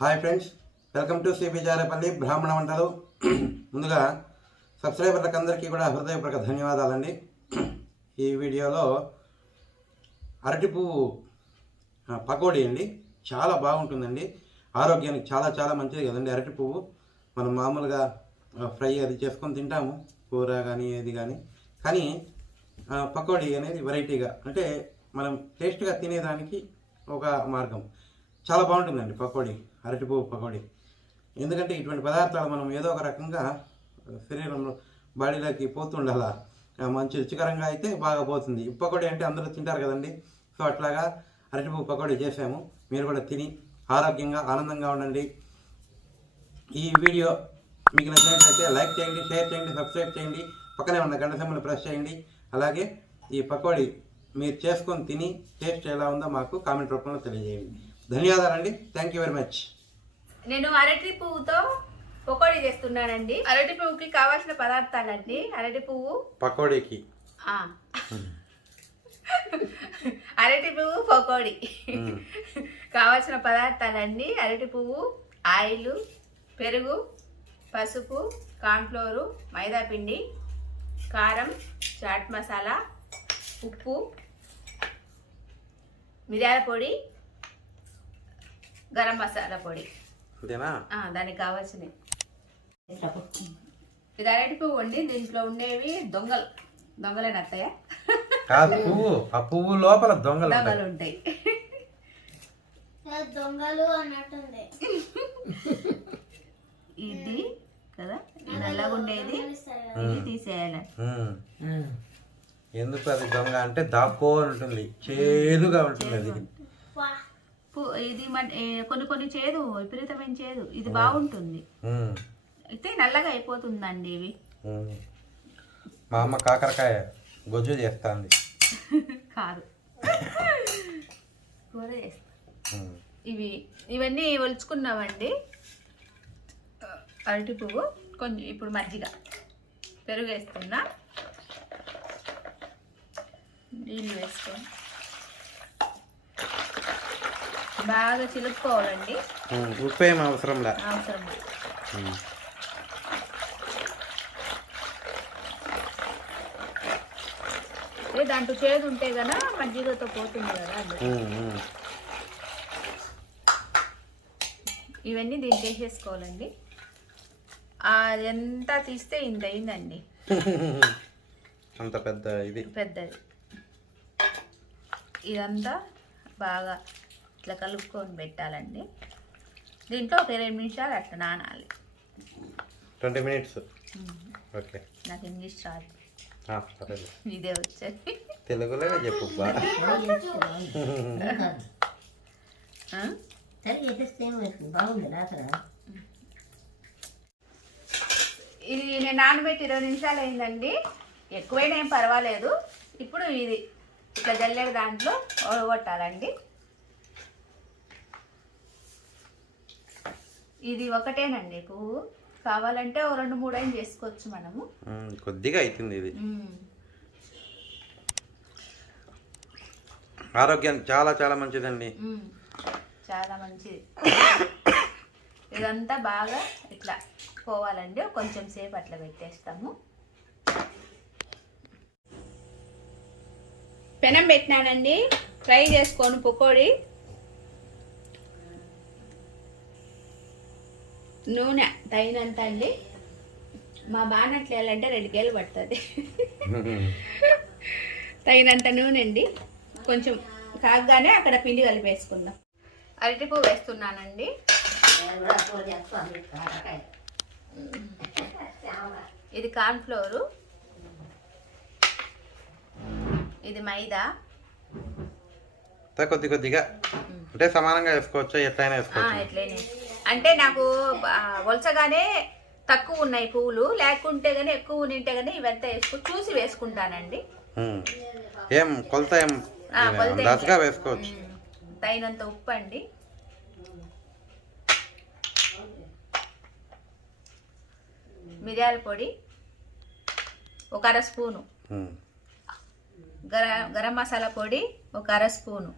Hi friends, welcome to cbcharepalli బ్రాహ్మణవంtalu. ముందుగా సబ్స్క్రైబర్లకు అందరికీ కూడా హృదయపూర్వక ధన్యవాదాలండి. ఈ వీడియోలో అరటి పువ్వు పకోడీ అండి. చాలా బాగుంటుందండి, ఆరోగ్యానికి చాలా చాలా మంచిది కదండి. అరటి పువ్వు మనం మామూలుగా ఫ్రై అది చేసుకొని తింటాము, కూర కానీ ఏది కానీ పకోడీ అనేది వెరైటీగా, అంటే మనం టేస్ట్గా తినేదానికి ఒక మార్గం. చాలా బాగుంటుందండి పకోడీ, అరటి పువ్వు పకోడీ. ఎందుకంటే ఇటువంటి పదార్థాలు మనం ఏదో ఒక రకంగా శరీరంలో బాడీలోకి పోతుండాలా, మంచి రుచికరంగా అయితే బాగా పోతుంది. పకోడీ అంటే అందరూ తింటారు కదండి. సో అట్లాగా అరటి పువ్వు పకోడీ చేసాము. మీరు కూడా తిని ఆరోగ్యంగా ఆనందంగా ఉండండి. ఈ వీడియో మీకు నచ్చినట్లయితే లైక్ చేయండి, షేర్ చేయండి, సబ్స్క్రైబ్ చేయండి, పక్కనే ఉన్న గంట సింబల్ని ప్రెస్ చేయండి. అలాగే ఈ పకోడీ మీరు చేసుకొని తిని టేస్ట్ ఎలా ఉందో మాకు కామెంట్ రూపంలో తెలియజేయండి. ధన్యవాదాలండి. Thank you very much. నేను అరటి పువ్వుతో పకోడీ చేస్తున్నానండి. అరటి పువ్వుకి కావాల్సిన పదార్థాలండి: అరటి పువ్వు పకోడీకి, అరటి పువ్వు పకోడీ కావాల్సిన పదార్థాలండి: అరటి పువ్వు, ఆయిల్, పెరుగు, పసుపు, కార్న్ఫ్లోరు, మైదా పిండి, కారం, చాట్ మసాలా, ఉప్పు, మిరియాల పొడి, గరం మసాలా పొడి. దానికి కావాల్సినవి. ఇది అరటి పువ్వు అండి. దీంట్లో ఉండేవి దొంగలే నత్తయ్య కాదు, పువ్వు. ఆ పువ్వు లోపల దొంగలు ఉంటాయి. దొంగలు అన్నట్టుంది ఇది కదా, నల్లగుండేది ఇది తీసేయాలి. ఎందుకు అది దొంగ అంటే దాక్కోని ఉంటుంది, చేదుగా ఉంటుంది అది. ఇది కొన్ని చేదు, విపరీతమైన చేదు. ఇది బాగుంటుంది, అయితే నల్లగా అయిపోతుందండి ఇవి. మా అమ్మ కాకరకాయ గొజ్జు చేస్తుంది. కాదు, కూర చేస్తా. ఇవన్నీ ఒలుచుకున్నామండి. అరటి పువ్వు, కొంచెం ఇప్పుడు మజ్జిగ, పెరుగు వేస్తున్నా, నీళ్ళు వేసుకొని బాగా చిలుపుకోవాలండి. ఉప్పు ఏం అవసరం లేదు. దాంట్లో చేదు ఉంటే కదా మజ్జిగతో పోతుంది కదా. ఇవన్నీ దీనికి వేసేసుకోవాలండి. అదంతా తీస్తే ఇంత అయిందండి. అంత పెద్దది. ఇదంతా బాగా ఇట్లా కలుపుకొని పెట్టాలండి. దీంట్లో ఒక 20 నిమిషాలు అట్లా నానాలి. 20 మినిట్స్. ఓకే. నాకు ఇంగ్లీష్ రాదు, ఇదే వచ్చేది. తెలుగులో చెప్పు. ఇది నేను నానబెట్టి 20 నిమిషాలు అయిందండి. ఎక్కువైనా ఏం పర్వాలేదు. ఇప్పుడు ఇది ఇట్లా జల్లెడ దాంట్లో ఒడగొట్టాలండి. ఇది ఒకటేనండి పువ్వు, కావాలంటే 2-3 అయినా చేసుకోవచ్చు మనము. కొద్దిగా అవుతుంది ఇది. ఆరోగ్యానికి చాలా చాలా మంచిదండి, చాలా మంచిది. ఇదంతా బాగా ఇట్లా పోవాలండి. కొంచెం సేపు అట్లా పెట్టేస్తాము. పెనం పెట్టినానండి, ఫ్రై చేసుకోను పకోడీ. నూనె తగినంత అండి. మా బాణట్లు వేయాలంటే 2 కేలు పడుతుంది. తగినంత నూనె అండి. కొంచెం కాగానే అక్కడ పిండి కలిపేసుకుందాం. అరటి పువ్వు వేస్తున్నానండి. ఇది కార్న్ఫ్లోరు, ఇది మైదా. కొద్దిగా అంటే సమానంగా వేసుకోవచ్చు, ఎట్లయినా వేసుకోవచ్చు. ఎట్లయినా అంటే నాకు వలసగానే తక్కువ ఉన్నాయి పువ్వులు, లేకుంటే కానీ ఎక్కువ ఉంటే కానీ ఇవంతా చూసి వేసుకుంటానండి. ఏం కొలత ఏం వేసుకోవచ్చు. తగినంత ఉప్పు అండి. మిరియాల పొడి 1 అర స్పూను, గరం మసాలా పొడి 1 అర స్పూను,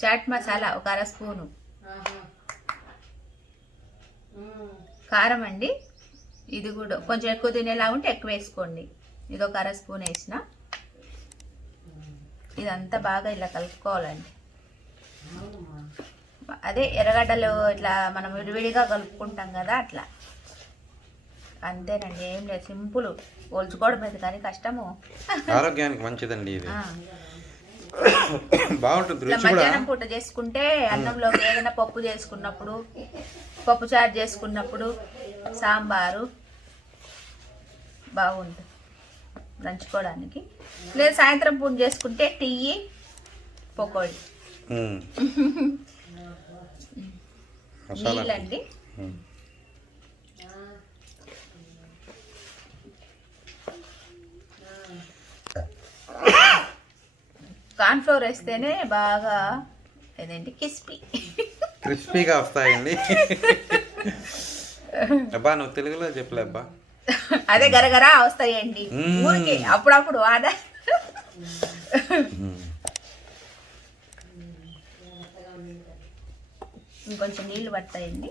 చాట్ మసాలా ఒక అర స్పూను, కారం అండి, ఇది కూడా కొంచెం ఎక్కువ తినేలా ఉంటే ఎక్కువ వేసుకోండి. ఇది ఒక అర స్పూన్ వేసిన. ఇదంతా బాగా ఇలా కలుపుకోవాలండి. అదే ఎర్రగడ్డలు ఇట్లా మనం విడివిడిగా కలుపుకుంటాం కదా అట్లా. అంతేనండి, ఏం లేదు, సింపుల్. పోల్చుకోవడం లేదు కానీ కష్టము. ఆరోగ్యానికి మంచిదండి ఇది. బాగుంటుంది. మధ్యాహ్నం పూట చేసుకుంటే అన్నంలోకి ఏదైనా పప్పు చేసుకున్నప్పుడు, పప్పు చారు చేసుకున్నప్పుడు, సాంబారు బాగుంటుంది నంచుకోవడానికి. లేదు సాయంత్రం పూట చేసుకుంటే టీ, పకోడీ, నీళ్ళండి. కార్న్ఫ్లోర్ వేస్తేనే బాగా ఏదేంటి క్రిస్పీగా వస్తాయండి. అబ్బా నువ్వు తెలుగులో చెప్పలే అబ్బా. అదే గరగరా వస్తాయండి ఊరికి అప్పుడప్పుడు వాడా. ఇంకొంచెం నీళ్ళు పడతాయండి.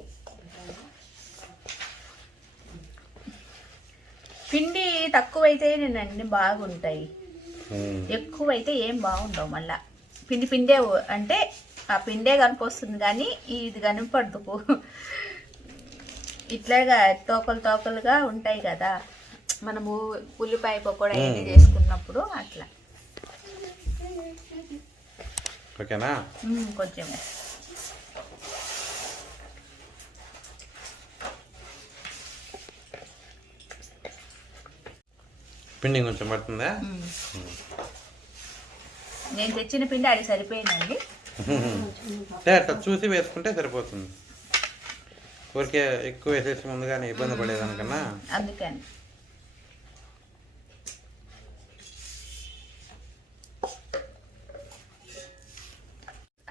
పిండి తక్కువైతేనేనండి బాగుంటాయి, ఎక్కువైతే ఏం బాగుండవు. మళ్ళా పిండి పిండే అంటే ఆ పిండే కనిపిస్తుంది కానీ ఇది కనపడదు. ఇట్లాగా తోకలు తోకలుగా ఉంటాయి కదా మనము ఉల్లిపాయ పకోడా ఏది చేసుకున్నప్పుడు అట్లా. ఓకేనా? కొంచెం పిండి కొంచెం పడుతుందా? నేను తెచ్చిన పిండి అది సరిపోయిందండి. అట్లా చూసి వేసుకుంటే సరిపోతుంది. ఊరికే ఎక్కువ వేసేసి ముందుగానే ఇబ్బంది పడేదానికన్నా అందుకని.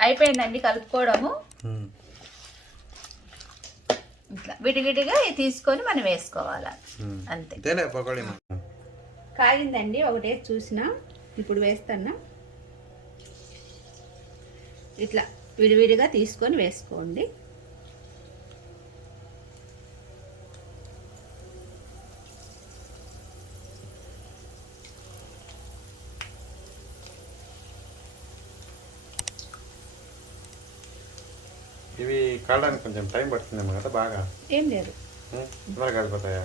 అయిపోయిందండి కలుపుకోవడము. ఇట్లా విడివిడిగా తీసుకొని మనం వేసుకోవాలి అంతే. కాగిందండి, ఒకటే చూసిన, ఇప్పుడు వేస్తున్నా. ఇట్లా విడివిడిగా తీసుకొని వేసుకోండి. ఇవి కాలడానికి కొంచెం టైం పడుతుందేమో కదా? బాగా ఏం లేదు, త్వరగా కాలిపోతాయా?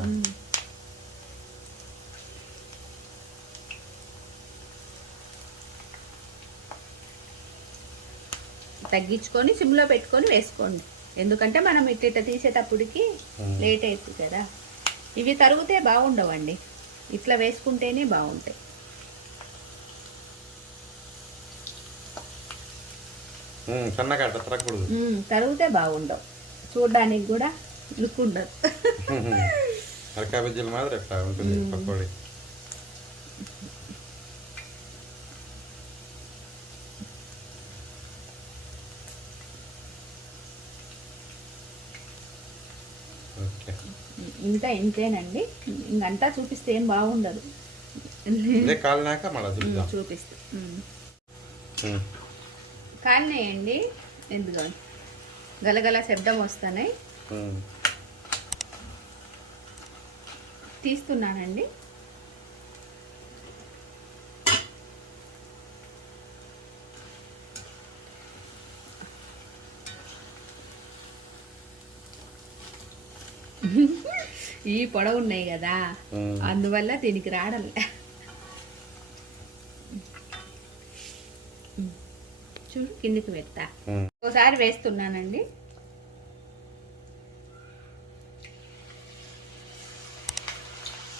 తగ్గించుకొని సిమ్లో పెట్టుకొని వేసుకోండి. ఎందుకంటే మనం ఇట్లా తీసేటప్పటికి లేట్ అవుతుంది కదా. ఇవి తరుగుతే బాగుండవండి, ఇట్లా వేసుకుంటేనే బాగుంటాయి. సన్నగా తరగకూడదు, తరిగితే బాగుండవు, చూడడానికి కూడా లుక్ ఉండదు. అరకా బజ్జీలు మాత్రం ఎట్లా ఉంటుంది పకోడీ. ఇంకా ఇంతేనండి, ఇంకంతా చూపిస్తే ఏం బాగుండదు. కాలినాక మళ్ళీ చూపిస్తే కాలినాయండి, ఎందుకు గలగల శబ్దం వస్తున్నాయి. తీస్తున్నానండి. ఈ పొడవు ఉన్నాయి కదా అందువల్ల దీనికి రావడంలే. చూడు కిందికి పెడతా. ఒకసారి వేస్తున్నానండి.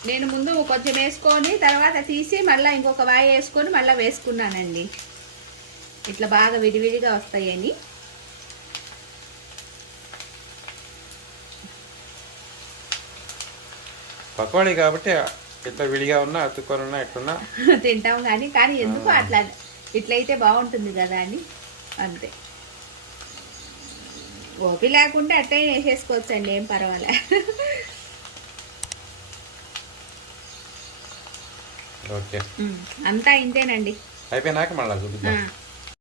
నేను ముందు కొంచెం వేసుకొని తర్వాత తీసి మళ్ళీ ఇంకొక వాయి వేసుకొని మళ్ళీ వేసుకున్నానండి. ఇట్లా బాగా విడివిడిగా వస్తాయని. పకోడీ కాబట్టి ఇట్లా విడిగా ఉన్నా అతుక్కొని ఉన్నా ఎట్లున్నా తింటాం కానీ ఎందుకు అట్లా ఇట్లయితే బాగుంటుంది కదా అని అంతే. ఓపి లేకుంటే అట్టే వేసేసుకోవచ్చు అండి, ఏం పర్వాలే. ఓకే అంతా ఇంతేనండి. అయిపోయినాక మళ్ళీ చూపిద్దాం.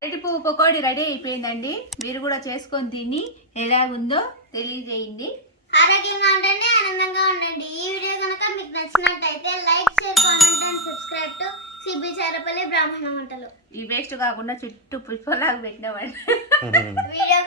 అరటి పువ్వు పకోడీ రెడీ అయిపోయిందండి. మీరు కూడా చేసుకొని తిని ఎలా ఉందో తెలియజేయండి. ఆరోగ్యంగా ఉండండి, ఆనందంగా ఉండండి. ఈ వీడియో కనుక మీకు నచ్చినట్టయితే like, share, comment and subscribe to cbcharepalli బ్రాహ్మణ వంటలు. ఈ వేస్ట్ కాకుండా చుట్టూ పుష్పలాగా పెట్టినవాడు వీడియో